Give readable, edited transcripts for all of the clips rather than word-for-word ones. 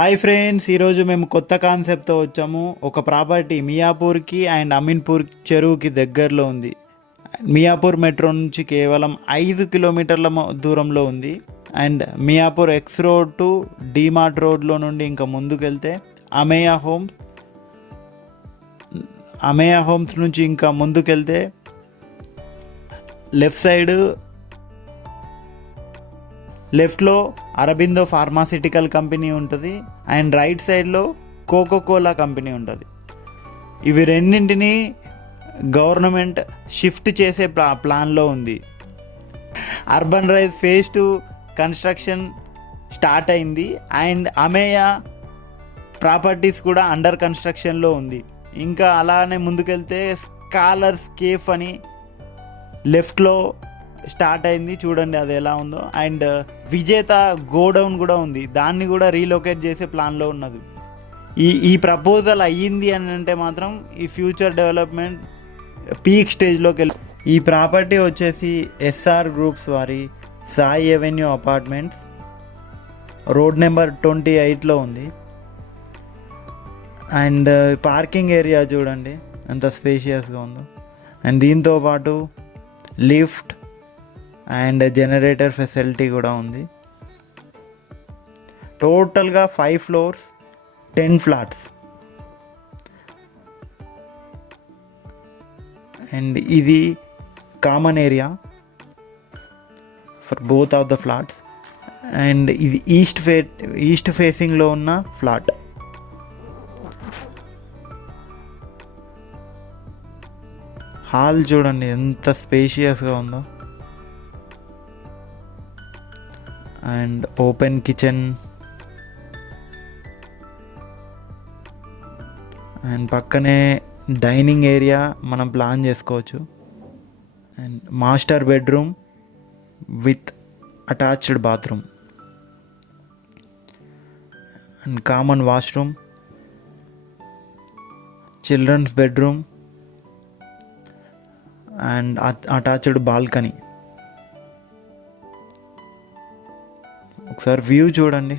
Hi friends, ఈరోజు మేము కొత్త కాన్సెప్ట్తో వచ్చాము. ఒక ప్రాపర్టీ మియాపూర్కి అండ్ అమీన్పూర్ చెరువుకి దగ్గరలో ఉంది. మియాపూర్ మెట్రో నుంచి కేవలం 5 కిలోమీటర్ల దూరంలో ఉంది. And Miyapur X road to DMart రోడ్లో నుండి ఇంకా ముందుకెళ్తే అమేయా హోమ్స్ నుంచి ఇంకా ముందుకెళ్తే లెఫ్ట్లో అరబిందో ఫార్మాసిటికల్ కంపెనీ ఉంటుంది అండ్ రైట్ సైడ్లో కోకోకోలా కంపెనీ ఉంటుంది. ఇవి రెండింటినీ గవర్నమెంట్ షిఫ్ట్ చేసే ప్లాన్లో ఉంది. Urban rise phase 2 construction start అయింది అండ్ అమేయా ప్రాపర్టీస్ కూడా అండర్ కన్స్ట్రక్షన్లో ఉంది. ఇంకా అలానే ముందుకెళ్తే స్కాలర్స్ కేఫ్ అని లెఫ్ట్లో స్టార్ట్ అయింది, చూడండి అది ఎలా ఉందో. అండ్ విజేత గోడౌన్ కూడా ఉంది, దాన్ని కూడా రీలొకేట్ చేసే ప్లాన్లో ఉన్నది. ఈ ప్రపోజల్ అయ్యింది అని అంటే మాత్రం ఈ ఫ్యూచర్ డెవలప్మెంట్ పీక్ స్టేజ్లోకి వెళ్ళి ఈ ప్రాపర్టీ వచ్చేసి ఎస్ఆర్ గ్రూప్స్ వారి Sai Avenue Apartments road number 28లో ఉంది. అండ్ పార్కింగ్ ఏరియా చూడండి ఎంత స్పేషియస్గా ఉందో. అండ్ దీంతో పాటు లిఫ్ట్ అండ్ జనరేటర్ ఫెసిలిటీ కూడా ఉంది. టోటల్గా 5 floors 10 flats. అండ్ ఇది common area for both of the flats. And ఇది ఈస్ట్ ఫేసింగ్లో ఉన్న ఫ్లాట్. హాల్ చూడండి ఎంత స్పేషియస్గా ఉందో. అండ్ ఓపెన్ కిచెన్ అండ్ పక్కనే డైనింగ్ ఏరియా మనం ప్లాన్ చేసుకోవచ్చు. And master bedroom with attached bathroom and common washroom, children's bedroom and attached balcony. ఒకసారి వ్యూ చూడండి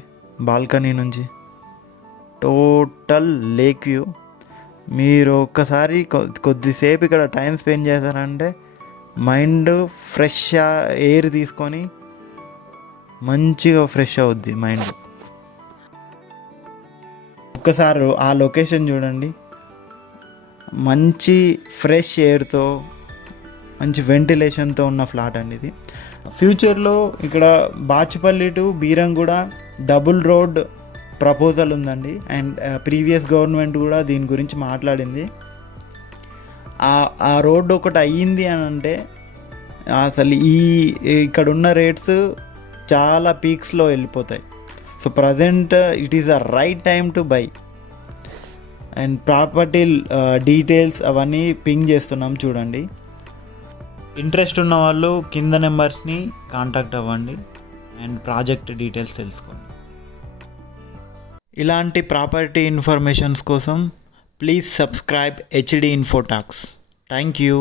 బాల్కనీ నుంచి, టోటల్ లేక్ వ్యూ. మీరు ఒక్కసారి కొద్దిసేపు ఇక్కడ టైం స్పెండ్ చేశారంటే మైండ్ ఫ్రెష్ ఎయిర్ తీసుకొని మంచిగా ఫ్రెష్ అవుద్ది మైండ్. ఒక్కసారి ఆ లొకేషన్ చూడండి, మంచి ఫ్రెష్ ఎయిర్తో మంచి వెంటిలేషన్తో ఉన్న ఫ్లాట్ అండి ఇది. ఫ్యూచర్లో ఇక్కడ Bachupally to Beeramguda double road proposal ఉందండి. అండ్ ప్రీవియస్ గవర్నమెంట్ కూడా దీని గురించి మాట్లాడింది. ఆ రోడ్డు ఒకటి అయ్యింది అని అంటే అసలు ఇక్కడ ఉన్న రేట్స్ చాలా పీక్స్లో వెళ్ళిపోతాయి. So present it is a right time to buy. And property details అవన్నీ పింగ్ చేస్తున్నాం చూడండి. ఇంట్రెస్ట్ ఉన్న వాళ్ళు కింద నెంబర్స్ని కాంటాక్ట్ అవ్వండి అండ్ ప్రాజెక్ట్ డీటెయిల్స్ తెలుసుకోండి. ఇలాంటి ప్రాపర్టీ ఇన్ఫర్మేషన్స్ కోసం please subscribe HD Info Talks. Thank you.